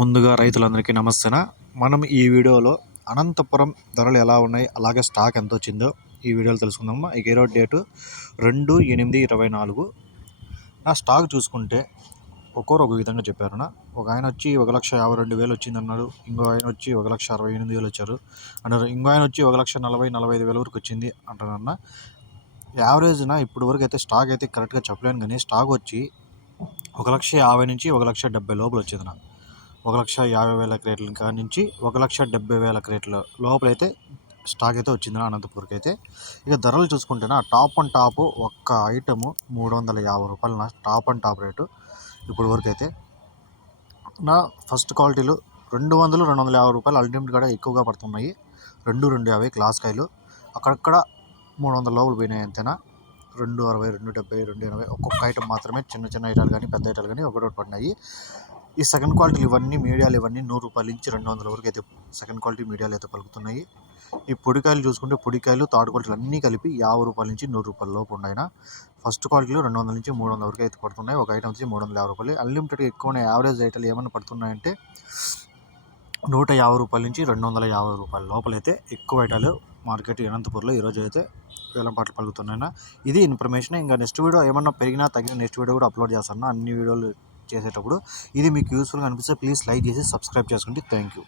ముందుగా రైతులందరికీ నమస్తేనా. మనం ఈ వీడియోలో అనంతపురం ధరలు ఎలా ఉన్నాయి, అలాగే స్టాక్ ఎంత వచ్చిందో ఈ వీడియోలో తెలుసుకుందాము. ఇక ఈరోజు డేటు 2/8/24. నా స్టాక్ చూసుకుంటే ఒక్కొరు ఒక విధంగా చెప్పారు. ఒక ఆయన వచ్చి 1,52,000 వచ్చిందన్నాడు, ఇంకో ఆయన వచ్చి 1,68,000 వచ్చారు అన్నారు, ఇంకో ఆయన వచ్చి 1,40,000-45,000 వరకు వచ్చింది అంటారన్న. యావరేజ్న ఇప్పుడు వరకు అయితే స్టాక్ అయితే కరెక్ట్గా చెప్పలేను, కానీ స్టాక్ వచ్చి 1,50,000 నుంచి 1,70,000 లోపల వచ్చింది. 1,50,000 క్రేట్ల కాడి నుంచి 1,70,000 క్రేట్ల లోపలైతే స్టాక్ అయితే వచ్చింది అనంతపూర్కి అయితే. ఇక ధరలు చూసుకుంటేనా టాప్ అండ్ టాప్ ఒక్క ఐటము 350 రూపాయల టాప్ అండ్ టాప్ రేటు ఇప్పుడు వరకు అయితే. నా ఫస్ట్ క్వాలిటీలు 200-250 రూపాయలు అల్టిమేట్ కూడా ఎక్కువగా పడుతున్నాయి. 250 క్లాస్ కాయలు అక్కడక్కడ 300 లోపల పోయినాయి అంతేనా. 260, 270, 280 ఒక్కొక్క ఐటమ్ మాత్రమే, చిన్న చిన్న ఐటాలు కానీ పెద్ద ఐటాలు కానీ ఒకటి పడినాయి. ఈ సెకండ్ క్వాలిటీలు ఇవన్నీ మీడియాలు ఇవన్నీ 100 రూపాయల నుంచి 200 వరకు అయితే సెకండ్ క్వాలిటీ మీడియాలు అయితే పలుకుతున్నాయి. ఈ పొడికాయలు చూసుకుంటే పొడికాయలు థర్డ్ క్వాలిటీలు అన్నీ కలిపి 50 రూపాయల నుంచి 100 రూపాయల లోపు ఉన్నాయినా. ఫస్ట్ క్వాలిటీలు 200 నుంచి 300 వరకు అయితే పడుతున్నాయి. ఒక ఐటమ్ వచ్చి 350 రూపాయలు. అన్లిమిటెడ్గా ఎక్కువ యావరేజ్ ఐటాలు ఏమైనా పడుతున్నాయంటే 150 రూపాయల నుంచి 250 రూపాయల లోపలైతే ఎక్కువ ఐటాలు మార్కెట్ అనంతపూర్లో ఈరోజు అయితే వేలం పాటలు పలుకుతున్నాయినా. ఇది ఇన్ఫర్మేషన్. ఇంకా నెక్స్ట్ వీడియో ఏమన్నా పెరిగినా తగ్గిన నెక్స్ట్ వీడియో కూడా అప్లోడ్ చేస్తాను అన్ని వీడియోలు చేసేటప్పుడు. ఇది మీకు యూస్ఫుల్గా అనిపిస్తే ప్లీజ్ లైక్ చేసి సబ్స్క్రైబ్ చేసుకోండి. Thank you.